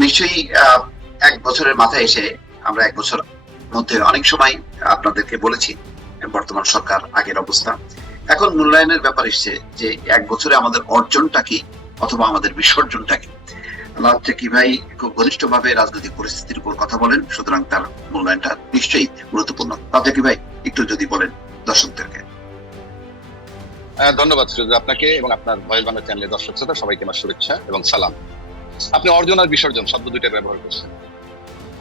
নিশ্চয়ই এক বছরের মাথায় এসে আমরা এক বছর মধ্যে অনেক সময় আপনাদেরকে বলেছি বর্তমান সরকার আগের অবস্থা। এখন মূল্যায়নের ব্যাপার এসছে যে এক বছরে আমাদের অর্জনটা কি অথবা আমাদের বিসর্জনটা কি। কি ভাই খুব ঘনিষ্ঠভাবে রাজনৈতিক পরিস্থিতির উপর কথা বলেন, সুতরাং তার মূল্যায়নটা নিশ্চয়ই গুরুত্বপূর্ণ। কি ভাই একটু যদি বলেন দর্শকদেরকে। ধন্যবাদ সুযোগ আপনাকে এবং আপনার ভয়েস বাংলা চ্যানেলের দর্শক শ্রোতা সবাইকে আমার শুভেচ্ছা এবং সালাম। আপনি অর্জন আর বিসর্জন শব্দ দুইটা ব্যবহার করছেন।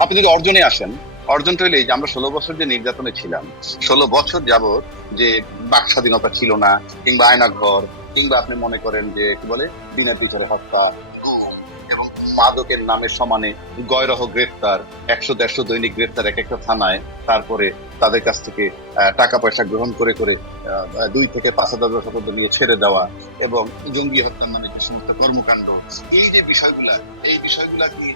আপনি যদি অর্জনে আসেন, অর্জনটা হইলে যে আমরা 16 বছর যে নির্যাতনে ছিলাম, 16 বছর যাবত যে বাক স্বাধীনতা ছিল না, কিংবা আয়না ঘর, কিংবা আপনি মনে করেন যে কি বলে বিনা বিচারে হত্যা এবং মাদকের নামে সমানে গয়রহ গ্রেফতার, 100-150 দৈনিক গ্রেফতার এক একটা থানায়, তারপরে তাদের কাছ থেকে টাকা পয়সা গ্রহণ করে করে 2 থেকে 5,000 পর্যন্ত নিয়ে ছেড়ে দেওয়া এবং জঙ্গি হত্যার নামে যে সমস্ত কর্মকাণ্ড, এই যে বিষয়গুলা, এই বিষয়গুলা কি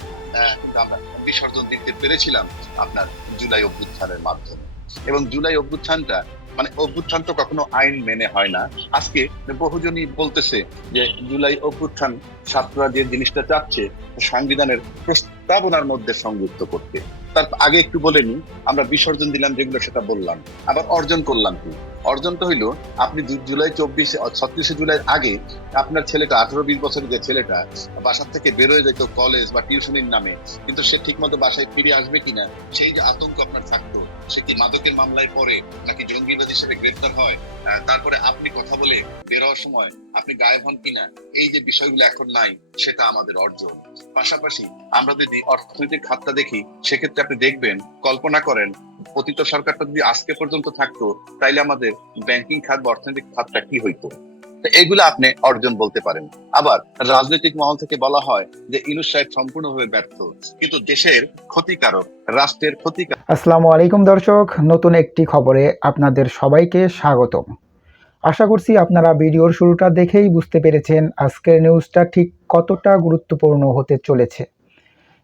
কিন্তু আমরা বিসর্জন দিতে পেরেছিলাম আপনার জুলাই অভ্যুত্থানের মাধ্যমে। এবং জুলাই অভ্যুত্থানটা মানে অভ্যুত্থান তো কখনো আইন মেনে হয় না। আজকে বহুজনই বলতেছে যে জুলাই অভ্যুত্থান ছাত্ররা যে জিনিসটা চাচ্ছে সংবিধানের প্রস্তাবনার মধ্যে সংযুক্ত করতে। তার আগে একটু বলে নি, আমরা বিসর্জন দিলাম যেগুলো সেটা বললাম, আবার অর্জন করলাম কি? অর্জনটা হইলো আপনি জুলাই 36 জুলাই আগে আপনার ছেলেটা 18-20 বছরের যে ছেলেটা বাসা থেকে বেরোয় যেত কলেজ বা টিউশনের নামে, কিন্তু সে ঠিক মতো বাসায় ফিরে আসবে কিনা সেই যে আতঙ্ক আপনার থাকতো, সে কি মাদকের মামলায় পড়ে নাকি জঙ্গিবাদ হিসেবে গ্রেফতার হয়, তারপরে আপনি কথা বলে বের হওয়ার সময় আপনি গায়েব হন কিনা, এই যে বিষয়গুলো এখন নাই, সেটা আমাদের অর্জন। পাশাপাশি আমরা যদি অর্থনৈতিক খাতটা দেখি, সেক্ষেত্রে আপনি দেখবেন, কল্পনা করেন পতিত সরকারটা যদি আজকে পর্যন্ত থাকতো, তাইলে আমাদের ব্যাংকিং খাত বা অর্থনৈতিক খাতটা কি হইতো। এগুলো আপনি অর্জন বলতে পারেন। আবার রাজনৈতিক মহল থেকে বলা হয় যে ইউনূস সাহেব সম্পূর্ণভাবে ব্যর্থ, কিন্তু দেশের ক্ষতিকারক, রাষ্ট্রের ক্ষতিকারক। আসসালামু আলাইকুম দর্শক, নতুন একটি খবরে আপনাদের সবাইকে স্বাগতম। আশা করছি আপনারা ভিডিওর শুরুটা দেখেই বুঝতে পেরেছেন আজকের নিউজটা ঠিক কতটা গুরুত্বপূর্ণ হতে চলেছে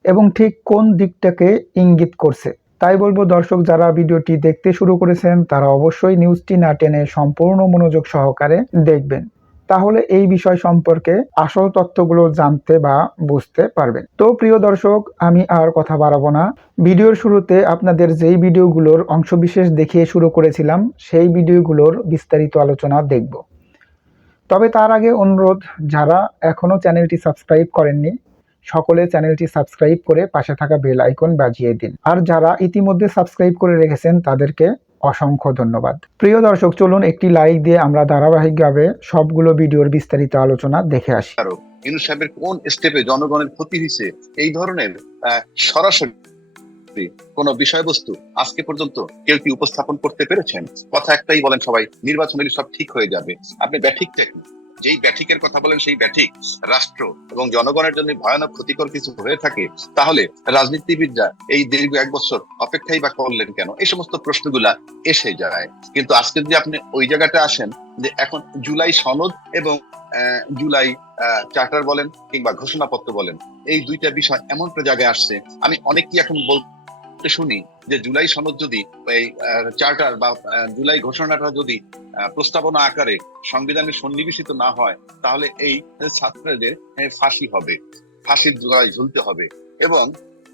এবং ঠিক কোন দিকটাকে ইঙ্গিত করছে। তাই বলবো দর্শক, যারা ভিডিওটি দেখতে শুরু করেছেন তারা অবশ্যই নিউজটি না টেনে সম্পূর্ণ মনোযোগ সহকারে দেখবেন, তাহলে এই বিষয় সম্পর্কে আসল তথ্যগুলো জানতে বা বুঝতে পারবেন। তো প্রিয় দর্শক, আমি আর কথা বাড়াবো না। ভিডিওর শুরুতে আপনাদের যেই ভিডিওগুলোর অংশবিশেষ দেখিয়ে শুরু করেছিলাম, সেই ভিডিওগুলোর বিস্তারিত আলোচনা দেখব। তবে তার আগে অনুরোধ, যারা এখনো চ্যানেলটি সাবস্ক্রাইব করেননি সকলে চ্যানেলটি সাবস্ক্রাইব করে পাশে থাকা বেল আইকন বাজিয়ে দিন, আর যারা ইতিমধ্যে সাবস্ক্রাইব করে রেখেছেন তাদেরকে অসংখ্য ধন্যবাদ। প্রিয় দর্শক, চলুন একটি লাইক দিয়ে আমরা ধারাবাহিকভাবে সবগুলো ভিডিওর বিস্তারিত আলোচনা দেখে আসি। ইউনূস সাহেবের কোন স্টেপে জনগণের ক্ষতি হয়েছে, এই ধরনের সরাসরি কোন বিষয়বস্তু আজকে পর্যন্ত কেউ কি উপস্থাপন করতে পেরেছেন? কথা একটাই বলেন সবাই, নির্বাচন হলে সব ঠিক হয়ে যাবে। আপনি ব্যাঠিকটা কি? যেই ব্যাঠিকের কথা বলেন সেই ব্যাঠিক রাষ্ট্র এবং জনগণের জন্য ভয়ানক ক্ষতিকর কিছু হয়ে থাকে, তাহলে রাজনীতিবিদরা এই দীর্ঘ 1 বছর অপেক্ষাই বা করলেন কেন? এই সমস্ত প্রশ্নগুলা এসে যায়। কিন্তু আজকে যদি আপনি ওই জায়গাটা আসেন যে এখন জুলাই সনদ এবং জুলাই চার্টার বলেন কিংবা ঘোষণাপত্র বলেন, এই দুইটা বিষয় এমন একটা জায়গায় আসছে, আমি অনেককে এখন শুনি যে জুলাই সনদ যদি এই চার্টার বা জুলাই ঘোষণাটা যদি প্রস্তাবনা আকারে সংবিধানে সন্নিবেশিত না হয়, তাহলে এই ছাত্রদের ফাঁসি হবে, ফাঁসির গলায় ঝুলতে হবে। এবং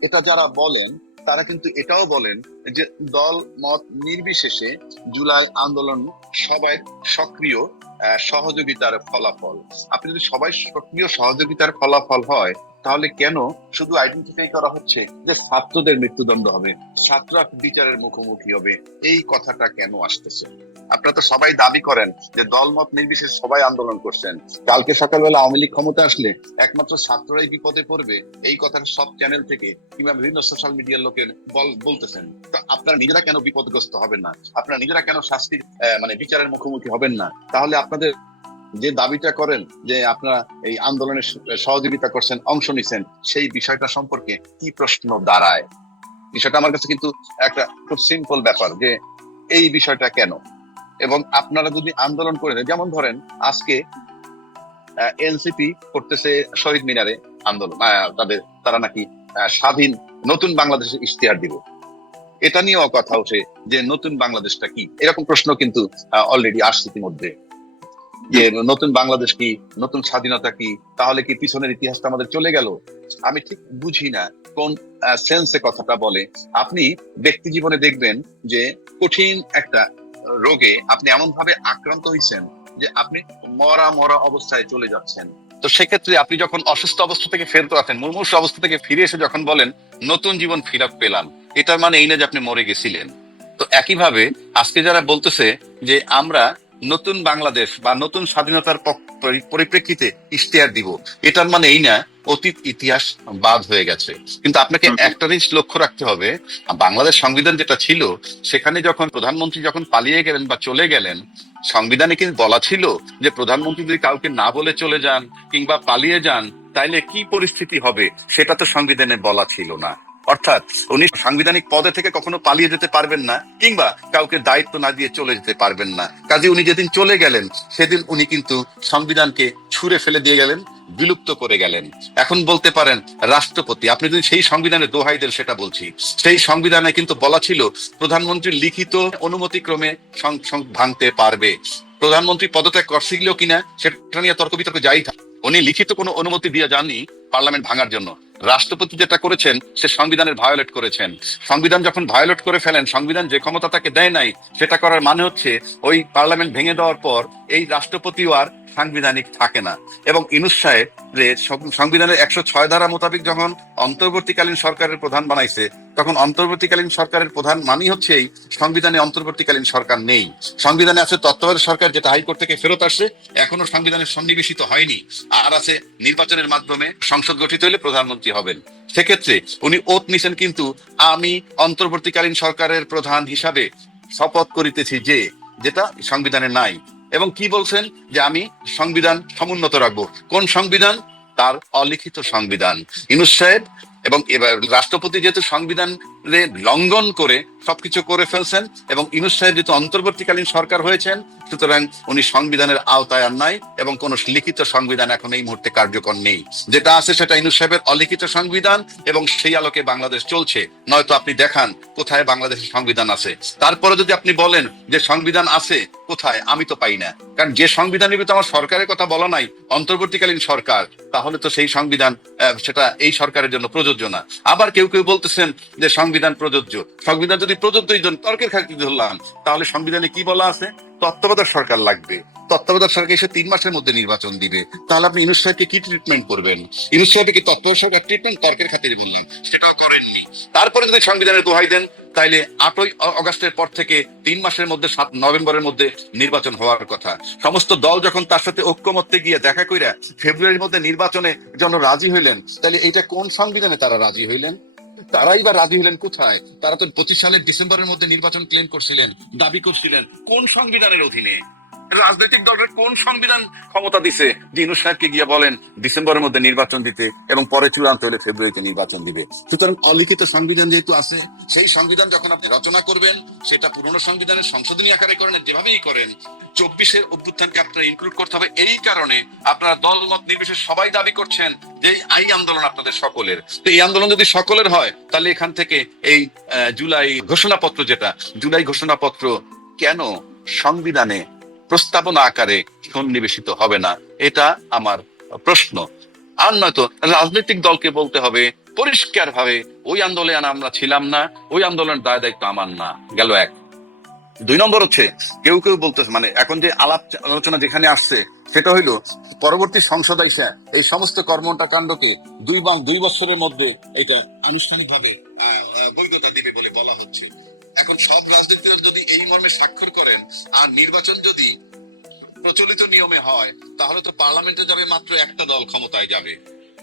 এটা যারা বলেন তারা কিন্তু এটাও বলেন যে দল মত নির্বিশেষে জুলাই আন্দোলন সবাই সক্রিয় সহযোগিতার ফলাফল। আপনি যদি সবাই সক্রিয় সহযোগিতার ফলাফল হয়, তাহলে কেন শুধু আইডেন্টিফাই করা হচ্ছে যে ছাত্রদের মৃত্যুদণ্ড হবে, ছাত্ররা বিচারের মুখোমুখি হবে? এই কথাটা কেন আসতেছে? আপনারা তো সবাই দাবি করেন যে দলমত নির্বিশেষে সবাই আন্দোলন করছেন, কালকে সকালবেলা আওয়ামী লীগ ক্ষমতা আসলে একমাত্র ছাত্ররাই বিপদে পড়বে, এই কথাটা সব চ্যানেল থেকে কিংবা বিভিন্ন সোশ্যাল মিডিয়ার লোকের বলতেছেন। তো আপনারা নিজেরা কেন বিপদগ্রস্ত হবেন না? আপনারা নিজেরা কেন শাস্তির মানে বিচারের মুখোমুখি হবেন না? তাহলে আপনাদের যে দাবিটা করেন যে আপনারা এই আন্দোলনে সহযোগিতা করছেন, অংশ নিছেন, সেই বিষয়টা সম্পর্কে কি প্রশ্ন দাঁড়ায়? বিষয়টা আমার কাছে কিন্তু একটা খুব সিম্পল ব্যাপার যে এই বিষয়টা কেন। এবং আপনারা যদি আন্দোলন করেন, যেমন ধরেন আজকে এনসিপি করতেছে শহীদ মিনারে আন্দোলন, তারা নাকি স্বাধীন নতুন বাংলাদেশের ইশতেহার দিব, এটা নিয়েও কথা ওঠে যে নতুন বাংলাদেশটা কি, এরকম প্রশ্ন কিন্তু অলরেডি আসছে ইতিমধ্যে। যে নতুন বাংলাদেশ কি, নতুন স্বাধীনতা কি, তাহলে কি পিছনের ইতিহাসটা আমাদের চলে গেল? আমি ঠিক বুঝি না কোন সেন্সে কথাটা বলে। আপনি ব্যক্তি জীবনে দেখবেন যে কঠিন একটা রোগে আপনি এমন ভাবে আক্রান্ত হয়েছেন যে আপনি মরা মরা অবস্থায় চলে যাচ্ছেন। তো সেক্ষেত্রে আপনি যখন অসুস্থ অবস্থা থেকে ফেরত আসেন, মুমূর্ষু অবস্থা থেকে ফিরে এসে যখন বলেন নতুন জীবন ফিরে পেলাম, এটার মানে এই না যে আপনি মরে গেছিলেন। তো একইভাবে আজকে যারা বলতেছে যে আমরা নতুন বাংলাদেশ বা নতুন স্বাধীনতার পরিপ্রেক্ষিতে ইশতেহার দিব, এটার মানে এই না অতীত ইতিহাস বাদ হয়ে গেছে। কিন্তু আপনাকে একটা জিনিস লক্ষ্য রাখতে হবে, বাংলাদেশ সংবিধান যেটা ছিল সেখানে যখন প্রধানমন্ত্রী যখন পালিয়ে গেলেন বা চলে গেলেন, সংবিধানে কিন্তু বলা ছিল যে প্রধানমন্ত্রী যদি কাউকে না বলে চলে যান কিংবা পালিয়ে যান তাইলে কি পরিস্থিতি হবে সেটা তো সংবিধানে বলা ছিল না। অর্থাৎ উনি সাংবিধানিক পদে থেকে কখনো পালিয়ে যেতে পারবেন না কিংবা কাউকে দায়িত্ব না দিয়ে চলে যেতে পারবেন না। কাজে উনি যেদিন চলে গেলেন সেদিন উনি কিন্তু সংবিধানকে ছুঁড়ে ফেলে দিয়ে গেলেন, বিলুপ্ত করে গেলেন। এখন বলতে পারেন রাষ্ট্রপতি, আপনি যদি সেই সংবিধানের দোহাই দেন সেটা বলছি, সেই সংবিধানে কিন্তু বলা ছিল প্রধানমন্ত্রীর লিখিত অনুমতি ক্রমে ভাঙতে পারবে। প্রধানমন্ত্রী পদত্যাগ করছিল কিনা সেটা নিয়ে তর্ক বিতর্ক যাই থাক, উনি লিখিত কোনো অনুমতি দিয়ে যাননি পার্লামেন্ট ভাঙার জন্য। রাষ্ট্রপতি যেটা করেছেন সে সংবিধানের ভায়োলেট করেছেন। সংবিধান যখন ভায়োলেট করে ফেলেন, সংবিধান যে ক্ষমতা তাকে দেয় নাই সেটা করার মানে হচ্ছে ওই পার্লামেন্ট ভেঙে দেওয়ার পর এই রাষ্ট্রপতিও আর সাংবিধানিক থাকে না। এবং ইউনূস সাহেব সংবিধানের 106 ধারা মোতাবেক যখন অন্তর্বর্তীকালীন সরকারের প্রধান বানাইছে, তখন অন্তর্বর্তীকালীন সরকারের প্রধান মানেই হচ্ছে এই সংবিধানে অন্তর্বর্তীকালীন সরকার নেই। সংবিধানে আছে তত্ত্বাবধায়ক সরকার, যেটা হাইকোর্ট থেকে ফেরত আসছে, এখনো সংবিধানে সন্নিবেশিত হয়নি। আর আছে নির্বাচনের মাধ্যমে সংসদ গঠিত হলে প্রধানমন্ত্রী হবেন। সেক্ষেত্রে উনি ওত নিছেন কিন্তু আমি অন্তর্বর্তীকালীন সরকারের প্রধান হিসাবে শপথ করিতেছি, যে যেটা সংবিধানে নাই। এবং কি বলছেন যে আমি সংবিধান সমুন্নত রাখবো। কোন সংবিধান? তার অলিখিত সংবিধান। ইউনূস সাহেব এবং এবার রাষ্ট্রপতি যেহেতু সংবিধান লঙ্ঘন করে সবকিছু করে ফেলছেন এবং ইউনূস সাহেব যেহেতু অন্তর্বর্তীকালীন সরকার হয়েছেন, সুতরাং উনি সংবিধানের আওতায় আর নাই এবং কোন লিখিত সংবিধান এখন এই মুহূর্তে কার্যকর নেই। যেটা আছে সেটা ইউনূস সাহেবের অলিখিত সংবিধান এবং সেই আলোকে বাংলাদেশ চলছে। নয়তো আপনি দেখান কোথায় বাংলাদেশের সংবিধান আছে। তারপরে যদি আপনি বলেন যে সংবিধান আছে কোথায়, আমি তো পাই না। কারণ যে সংবিধানের ভিতরে আমার সরকারের কথা বলা নাই, অন্তর্বর্তীকালীন সরকার, তাহলে তো সেই সংবিধান সেটা এই সরকারের জন্য প্রযোজ্য না। আবার কেউ কেউ বলতেছেন যে সংবিধান প্রযোজ্য। সংবিধান যদি প্রযোজ্য তর্কের খাতিরে ধরলাম, তাহলে সংবিধানে কি বলা আছে? তত্ত্বাবধায়ক সরকার লাগবে। তত্ত্বাবধায়ক সরকার এসে 3 মাসের মধ্যে নির্বাচন দিবে। তাহলে আপনি ইউনূস সাহেবকে কি ট্রিটমেন্ট করবেন? ইউনূস সাহেবকে কি তত্ত্বাবধায়ক সরকার ট্রিটমেন্ট তর্কের খাতিরে বললেন? সেটাও করেননি। তারপরে যদি সংবিধানের দোহাই দেন, তাইলে 8ই আগস্টের পর থেকে 3 মাসের মধ্যে 7 নভেম্বরের মধ্যে নির্বাচন হওয়ার কথা। সমস্ত দল যখন তার সাথে ঐক্যমত্যে গিয়ে দেখা কইরা ফেব্রুয়ারির মধ্যে নির্বাচনে জন্য রাজি হইলেন, তাহলে এটা কোন সংবিধানে তারা রাজি হইলেন? তারাই বা রাজি হলেন কোথায়? তারা তো 25 সালের ডিসেম্বরের মধ্যে নির্বাচন ক্লেম করছিলেন, দাবি করছিলেন। কোন সংবিধানের অধীনে? রাজনৈতিক দলের কোন সংবিধান ক্ষমতা দিছে যে ইউনূস সাহেবকে গিয়ে বলেন ডিসেম্বরের মধ্যে নির্বাচন দিতে এবং পরে চূড়ান্ত হলে ফেব্রুয়ারিতে নির্বাচন দিবে? সুতরাং অলিখিত সংবিধান যেহেতু আছে, সেই সংবিধান যখন আপনি রচনা করবেন সেটা পুরনো সংবিধানের সংশোধনী আকারে করেন, যেভাবেই করেন 24-এর অভ্যুত্থানকে আপনার ইনক্লুড করতে হবে। এই কারণে আপনারা দলমত নির্বিশেষে সবাই দাবি করছেন যে এই আন্দোলন আপনাদের সকলের। তো এই আন্দোলন যদি সকলের হয়, তাহলে এখান থেকে এই জুলাই ঘোষণাপত্র, যেটা জুলাই ঘোষণাপত্র কেন সংবিধানে প্রস্তাবনা আকারে সন্নিবেশিত হবে না? এটা আমার প্রশ্ন। আর নয়তো রাজনৈতিক দলকে বলতে হবে পরিষ্কার ভাবে ওই আন্দোলনে আমরা ছিলাম না, ওই আন্দোলনের দায় দায়িত্ব আমার না। গেল এক। 2 নম্বর হচ্ছে কেউ কেউ বলতেছে, মানে এখন যে আলাপ আলোচনা যেখানে আসছে সেটা হইলো পরবর্তী সংসদ আইসা এই সমস্ত কর্মকাণ্ডকে 2 বছরের মধ্যে এটা আনুষ্ঠানিকভাবে বৈধতা দিবে বলে বলা হচ্ছে। এখন সব রাজনীতি যদি এই মর্মে স্বাক্ষর করেন আর নির্বাচন যদি প্রচলিত নিয়মে হয়, তাহলে তো পার্লামেন্টে যাবে মাত্র একটা দল, ক্ষমতায় যাবে।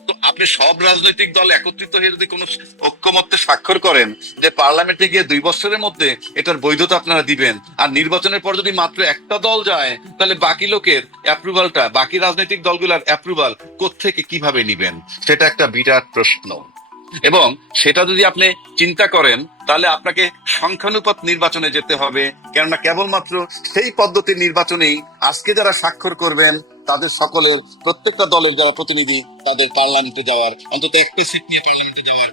তো আপনি সব রাজনৈতিক দল একত্রিত হয়ে যদি কোনো ঐক্যমত্যে স্বাক্ষর করেন যে পার্লামেন্টে গিয়ে 2 বছরের মধ্যে এটার বৈধতা আপনারা দিবেন, আর নির্বাচনের পর যদি মাত্র একটা দল যায়, তাহলে বাকি লোকের অ্যাপ্রুভালটা, বাকি রাজনৈতিক দলগুলোর অ্যাপ্রুভাল কোত্থেকে কিভাবে নিবেন? সেটা একটা বিরাট প্রশ্ন। এবং সেটা যদি আপনি চিন্তা করেন, তাহলে আপনাকে সংখ্যানুপাত নির্বাচনে যেতে হবে। কেননা কেবলমাত্র সেই পদ্ধতির নির্বাচনেই আজকে যারা স্বাক্ষর করবেন তাদের সকলের, প্রত্যেকটা দলের যারা প্রতিনিধি, তাদের পার্লামেন্টে যাওয়ার, অন্তত একটি সিট নিয়ে পার্লামেন্টে যাওয়ার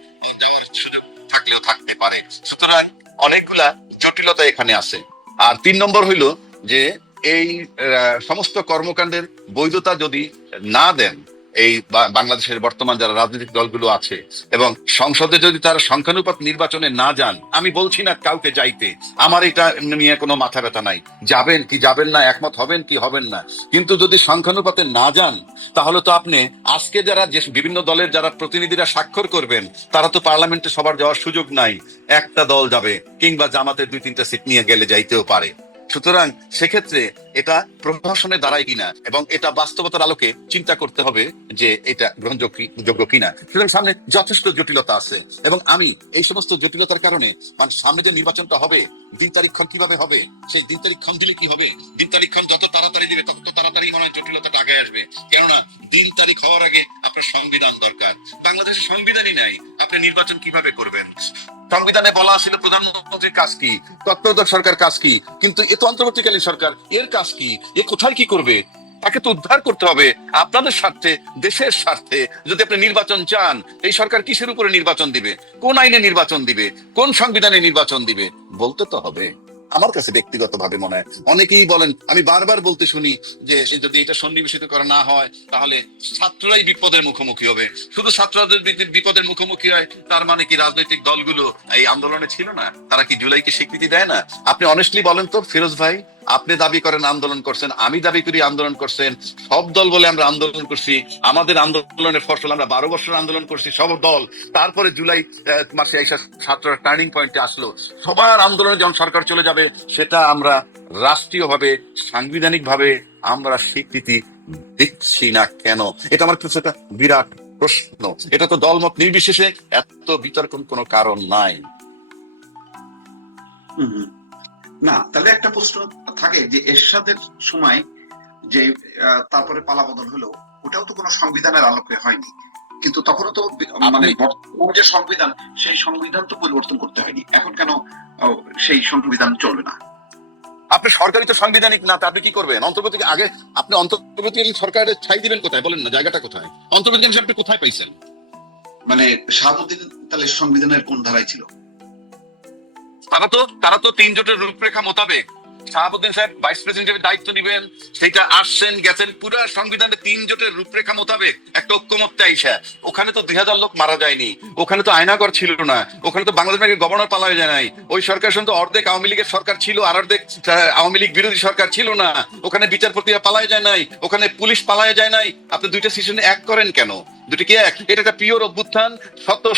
সুযোগ থাকলেও থাকতে পারে। সুতরাং অনেকগুলা জটিলতা এখানে আছে। আর 3 নম্বর হইল যে এই সমস্ত কর্মকাণ্ডের বৈধতা যদি না দেন এই বাংলাদেশের বর্তমান যারা রাজনৈতিক দলগুলো আছে, এবং সংসদে যদি তারা সংখ্যানুপাত নির্বাচনে না যান, আমি বলছি না কাউকে যাইতে, আমার এটা নিয়ে কোনো মাথা ব্যথা নাই, যাবেন কি যাবেন না, একমত হবেন কি হবেন না, কিন্তু যদি সংখ্যানুপাতে না যান তাহলে তো আপনি আজকে যারা যে বিভিন্ন দলের যারা প্রতিনিধিরা স্বাক্ষর করবেন তারা তো পার্লামেন্টে সবার যাওয়ার সুযোগ নাই, একটা দল যাবে, কিংবা জামাতের 2-3টা সিট নিয়ে গেলে যাইতেও পারে। সুতরাং সেক্ষেত্রে এটা প্রশাসনে দাঁড়ায় কিনা এবং এটা বাস্তবতার আলোকে চিন্তা করতে হবে যে এটা গ্রহণযোগ্য কিনা। সুতরাং সামনে যথেষ্ট জটিলতা আছে, এবং আমি এই সমস্ত জটিলতার কারণে মানে সামনে যে নির্বাচনটা হবে, দিন তারিখক্ষণ কিভাবে হবে, সেই দিন তারিখক্ষণ দিলে কি হবে, দিন তারিখক্ষণ যত তাড়াতাড়ি দিবে তত তাড়াতাড়ি মনে হয় জটিলতাটা আগে আসবে। কেননা দিন তারিখ হওয়ার আগে আপনার সংবিধান দরকার। বাংলাদেশের সংবিধানই নাই, আপনি নির্বাচন কিভাবে করবেন? সংবিধানে বলা ছিল প্রধানমন্ত্রীর কাজ কি, তত্ত্বাবধায়ক সরকার কাজ কি, কিন্তু এ তো অন্তর্বর্তীকালীন সরকার, এর কাজ কি, এ কোথায় কি করবে? তাকে তো উদ্ধার করতে হবে আপনাদের স্বার্থে, দেশের স্বার্থে। যদি আপনি নির্বাচন চান, এই সরকার কিসের উপরে নির্বাচন দিবে, কোন আইনে নির্বাচন দিবে, কোন সংবিধানে নির্বাচন দিবে, বলতে তো হবে। আমার কাছে ব্যক্তিগতভাবে মনে হয়, অনেকেই বলেন, আমি বারবার বলতে শুনি যে যদি এটা সন্নিবেশিত করা না হয় তাহলে ছাত্ররাই বিপদের মুখোমুখি হবে। শুধু ছাত্রদের বিপদের মুখোমুখি হয় তার মানে কি রাজনৈতিক দলগুলো এই আন্দোলনে ছিল না? তারা কি জুলাইকে স্বীকৃতি দেয় না? আপনি অনেস্টলি বলেন তো ফিরোজ ভাই, আপনি দাবি করেন আন্দোলন করছেন, আমি দাবি করি আন্দোলন করছেন, সব দল বলে আমরা আন্দোলন করছি, আমাদের আন্দোলনের ফসল, আমরা 12 বছর আন্দোলন করছি সব দল। তারপরে জুলাই মাসে এসে ছাত্ররা টার্নিং পয়েন্টে আসলো, সবার আন্দোলনে যখন সরকার চলে যাবে সেটা আমরা রাষ্ট্রীয়ভাবে সাংবিধানিক ভাবে আমরা স্বীকৃতি দিচ্ছি না কেন? এটা আমার কাছে একটা বিরাট প্রশ্ন। এটা তো দলমত নির্বিশেষে এত বিতর্ক কোনো কারণ নাই। না, তাহলে একটা প্রশ্ন থাকে যে এরশাদের সময় যে তারপরে পালাবদল হলো, ওটাও তো কোনো সংবিধানের আলোকে হয়নি, কিন্তু তখনও তো মানে বর্তমান যে সংবিধান, সেই সংবিধান তো পরিবর্তন করতে হয়নি। এখন কেন সেই সংবিধান চলবে না? আপনি সরকারি তো সাংবিধানিক না, আপনি কি করবেন? অন্তর্বর্তী আগে আপনি অন্তর্বর্তীকালীন সরকারের ছাই দিবেন কোথায়, বলেন না, জায়গাটা কোথায়? অন্তর্বর্তীকালীন আপনি কোথায় পাইছেন? মানে শাহাবুদ্দিন তাহলে সংবিধানের কোন ধারায় ছিল? তারা তো 3 জোটের রূপরেখা মোতাবেক শাহাবুদ্দিন সাহেব ভাইস প্রেসিডেন্টের দায়িত্ব নিবেন, সেটা আসছেন গেছেন পুরো সংবিধানে 3 জোটের রূপরেখা মোতাবেক একটা ঐক্যমত্যে আইসা। ওখানে তো 2000 লোক মারা যায়নি, ওখানে তো আয়নাগর ছিল না, ওখানে তো বাংলাদেশ ব্যাংকের গভর্নর পালায় যায় নাই, ওই সরকার শুধু অর্ধেক আওয়ামী লীগের সরকার ছিল আর অর্ধেক আওয়ামী লীগ বিরোধী সরকার ছিল না, ওখানে বিচারপতিরা পালায় যায় নাই, ওখানে পুলিশ পালায় যায় নাই। আপনি দুইটা সিস্টেমে এক করেন কেন? দুটো কি এক? এটা একটা পিওর অভ্যুত্থান,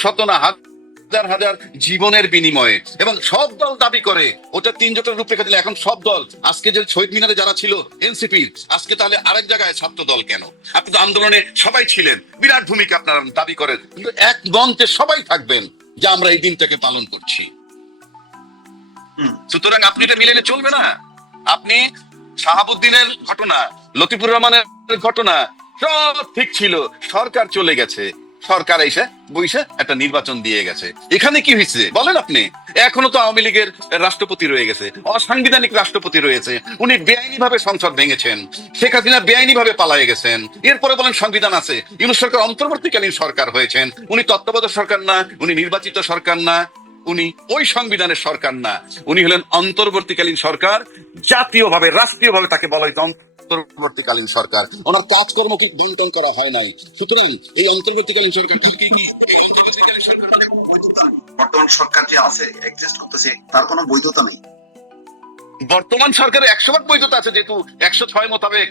শত না হাজার হাজার জীবনের বিনিময়ে, এবং সব দল দাবি করে ওটা 3 জোটের রূপরেখা দিলে। এখন সব দল, আজকে যে শহীদ মিনারে যারা ছিল এনসিপির, আজকে তাহলে আরেক জায়গায় ছাত্র দল কেন? আপনি তো আন্দোলনে সবাই ছিলেন, বিরাট ভূমিকা আপনারা দাবি করেন, কিন্তু এক মঞ্চে সবাই থাকবেন যে আমরা এই দিনটাকে পালন করছি। সুতরাং আপনি এটা মিলেলে চলবে না। আপনি শাহাবুদ্দিনের ঘটনা, লতিফুর রহমানের ঘটনা সব ঠিক ছিল, সরকার চলে গেছে, সরকার এসে বইসে একটা নির্বাচন দিয়ে গেছে, এখানে কি হয়েছে বলেন আপনি? এখনো তো আওয়ামী লীগের রাষ্ট্রপতি রয়ে গেছে, অসাংবিধানিক রাষ্ট্রপতি রয়েছে, উনি বেআইনি ভাবে সংসদ ভেঙেছেন, শেখ হাসিনা বেআইনি ভাবে পালায়ে গেছেন, এরপরে বলেন সংবিধান আছে। ইউনূস সরকার অন্তর্বর্তীকালীন সরকার হয়েছেন, উনি তত্ত্বাবধায়ক সরকার না, উনি নির্বাচিত সরকার না, উনি ওই সংবিধানের সরকার না, উনি হলেন অন্তর্বর্তীকালীন সরকার। জাতীয়ভাবে রাষ্ট্রীয়ভাবে তাকে বলা হয়েছে অন্তর্বর্তীকালীন সরকার, ওনার কাজকর্ম কি বন্টন করা হয় নাই। সুতরাং এই অন্তর্বর্তীকালীন সরকার কি এই অন্তর্বর্তীকালীন সরকারের কোনো বৈধতা নেই। বর্তমান সরকার যে আছে এক্সিস্ট করতেছে, তার কোনো বৈধতা নেই। বর্তমান সরকারের 100% বৈধতা আছে, যেহেতু 106 মোতাবেক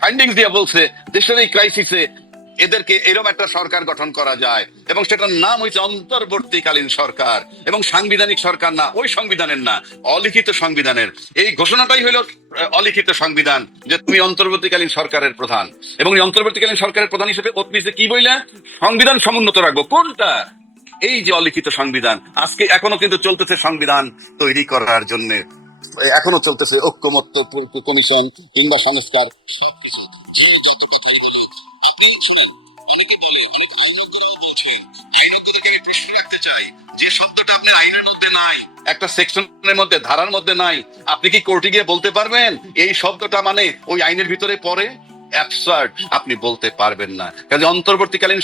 ফাইন্ডিংস দিয়ে বলছে দেশের এই ক্রাইসিসে এদেরকে এরকম একটা সরকার গঠন করা যায়, এবং সেটার নাম হয়েছে অন্তর্বর্তীকালীন সরকার, এবং সাংবিধানিক সরকার না, ওই সংবিধানের না, অলিখিত সংবিধানের। এই ঘোষণাটাই হলো অলিখিত সংবিধান যে তুমি অন্তর্বর্তীকালীন সরকারের প্রধান, এবং এই অন্তর্বর্তীকালীন সরকারের প্রধান হিসেবে অতনিসে কি বইলা সংবিধান সমুন্নত রাখবো। কোনটা? এই যে অলিখিত সংবিধান। আজকে এখনো কিন্তু চলতেছে সংবিধান তৈরি করার জন্য, এখনো চলতেছে ঐক্যমত্য কমিশন কিংবা সংস্কার। যে শব্দটা আপনি আইনের মধ্যে নাই, একটা সেকশনের মধ্যে, ধারার মধ্যে নাই, আপনি কি কোর্টে গিয়ে বলতে পারবেন এই শব্দটা মানে ওই আইনের ভিতরে পড়ে? অ্যাবসার্ড, আপনি বলতে পারবেন না। কাজে অন্তর্বর্তীকালীন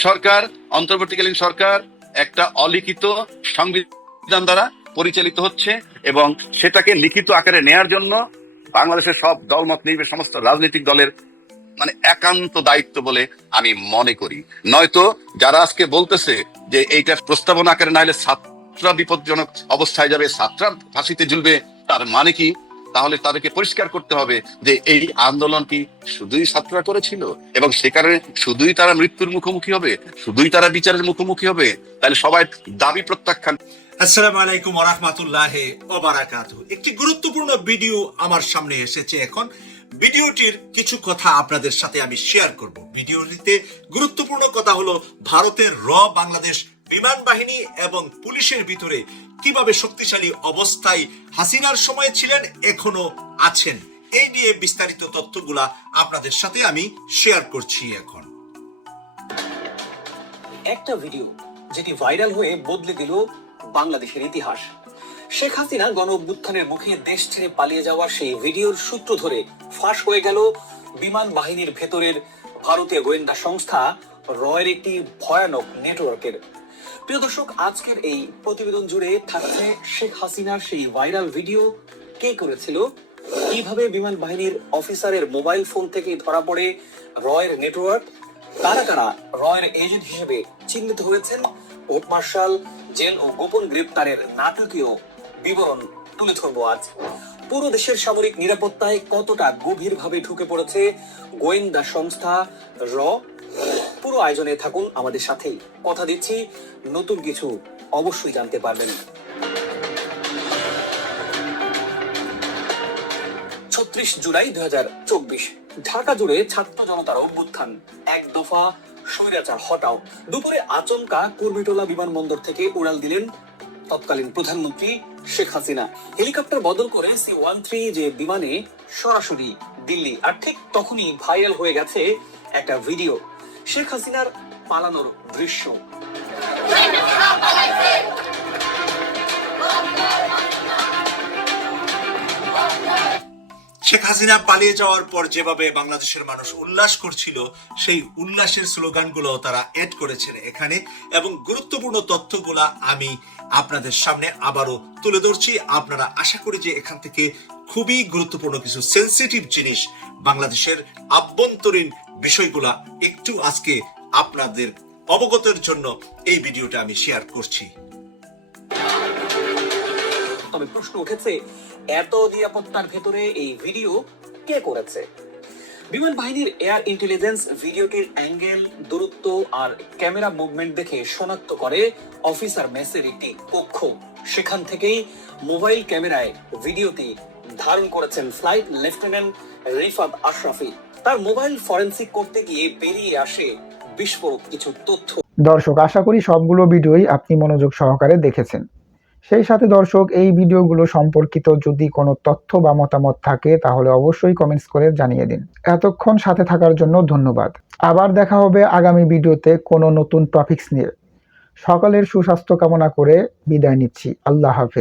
সরকার একটা অলিখিত সংবিধান দ্বারা পরিচালিত হচ্ছে, এবং সেটাকে লিখিত আকারে নেয়ার জন্য বাংলাদেশের সব দলমত নির্বিশেষে সমস্ত রাজনৈতিক দলের মানে একান্ত দায়িত্ব বলে আমি মনে করি। নয়তো যারা আজকে বলতেছে যে এইটা প্রস্তাবনা আকারে নাইলে ছাত্ররা বিপজ্জনক অবস্থায় যাবে, ছাত্ররা ফাঁসিতে ঝুলবে, তার মানে কি? তাহলে তাদেরকে পরিষ্কার করতে হবে যে এই আন্দোলন কি শুধুই ছাত্ররা করেছিল এবং সেখানে শুধুই তারা মৃত্যুর মুখোমুখি হবে, শুধুই তারা বিচারের মুখোমুখি হবে? তাহলে সবাই দাবি প্রত্যাখ্যান। আসসালামু আলাইকুম ওয়া রাহমাতুল্লাহি ওয়া বারাকাতুহু। একটি গুরুত্বপূর্ণ ভিডিও আমার সামনে এসেছে এখন। ভিডিওটির কিছু কথা আপনাদের সাথে আমি শেয়ার করব। ভিডিওটিতে গুরুত্বপূর্ণ কথা হলো ভারতের বাংলাদেশ বিমান বাহিনী এবং পুলিশের ভিতরে কিভাবে শক্তিশালী অবস্থায় হাসিনার সময় ছিলেন, এখনো আছেন। এই নিয়ে বিস্তারিত তথ্যগুলা আপনাদের সাথে আমি শেয়ার করছি এখন। একটা ভিডিও যেটি ভাইরাল হয়ে বদলে দিল বাংলাদেশের ইতিহাস। শেখ হাসিনা গণ অভ্যুত্থানের মুখে দেশ ছেড়ে পালিয়ে যাওয়ার সেই ভিডিওর সূত্র ধরে ফাঁস হয়ে গেল বিমান বাহিনীর ভেতরের ভারতীয় গোয়েন্দা সংস্থা রয়ের একটি ভয়ানক নেটওয়ার্কের। প্রিয় দর্শক, আজকের এই প্রতিবেদন জুড়ে থাকছে শেখ হাসিনার সেই ভাইরাল ভিডিও কে করেছিল, কিভাবে বিমান বাহিনীর অফিসারের মোবাইল ফোন থেকে ধরা পড়ে রয়ের নেটওয়ার্ক, কারা কারা রয়ের এজেন্ট হিসেবে চিহ্নিত হয়েছেন, কোর্ট মার্শাল, জেল ও গোপন গ্রেপ্তারের নাটকীয় বিবরণ তুলে ধরবো আজ। পুরো দেশের সামরিক নিরাপত্তায় কতটা গভীরভাবে ঢুকে পড়েছে গোয়েন্দা সংস্থা র। পুরো আয়োজনে থাকুন আমাদের সাথেই, কথা দিচ্ছি নতুন কিছু অবশ্যই জানতে পারবেন। ৩৬ জুলাই ২০২৪ ঢাকা জুড়ে ছাত্র জনতার অভ্যুত্থান, এক দফা স্বৈরাচার হটাও। দুপুরে আচমকা কুর্মিটোলা বিমানবন্দর থেকে উড়াল দিলেন তৎকালীন প্রধানমন্ত্রী শেখ হাসিনা। হেলিকপ্টার বদল করে C-13 যে বিমানে সরাসরি দিল্লি। আর ঠিক তখনই ভাইরাল হয়ে গেছে একটা ভিডিও, শেখ হাসিনার পালানোর দৃশ্য। শেখ হাসিনা পালিয়ে যাওয়ার পর যেভাবে বাংলাদেশের মানুষ উল্লাস করছিল, সেই উল্লাসের স্লোগানগুলো তারা এড করেছেন এখানে, এবং গুরুত্বপূর্ণ তথ্যগুলা আমি আপনাদের সামনে আবারও তুলে ধরছি। আপনারা আশা করি যে এখান থেকে খুবই গুরুত্বপূর্ণ কিছু সেন্সিটিভ জিনিস, বাংলাদেশের আভ্যন্তরীণ বিষয়গুলা একটু আজকে আপনাদের অবগতের জন্য এই ভিডিওটা আমি শেয়ার করছি। তবে প্রশ্ন উঠেছে, এত নিরাপত্তার ভেতরে এই ভিডিও কে করেছে? বিমান বাহিনীর এয়ার ইন্টেলিজেন্স ভিডিওটির অ্যাঙ্গেল, দূরত্ব আর ক্যামেরা মুভমেন্ট দেখে শনাক্ত করে অফিসার মেসের একটি কক্ষ। সেখান থেকেই মোবাইল ক্যামেরায় ভিডিওটি ধারণ করেছেন ফ্লাইট লেফটেন্যান্ট রিফাত আশরাফি। তার মোবাইল ফরেনসিক করতে গিয়ে বেরিয়ে আসে বিস্ফোরক কিছু তথ্য। দর্শক, আশা করি সবগুলো ভিডিওই আপনি মনোযোগ সহকারে দেখেছেন। সেই সাথে দর্শক, এই ভিডিওগুলো সম্পর্কিত যদি কোনো তথ্য বা মতামত থাকে তাহলে অবশ্যই কমেন্টস করে জানিয়ে দিন। এতক্ষণ সাথে থাকার জন্য ধন্যবাদ। আবার দেখা হবে আগামী ভিডিওতে কোনো নতুন টপিকস নিয়ে। সকলের সুস্বাস্থ্য কামনা করে বিদায় নিচ্ছি। আল্লাহ হাফেজ।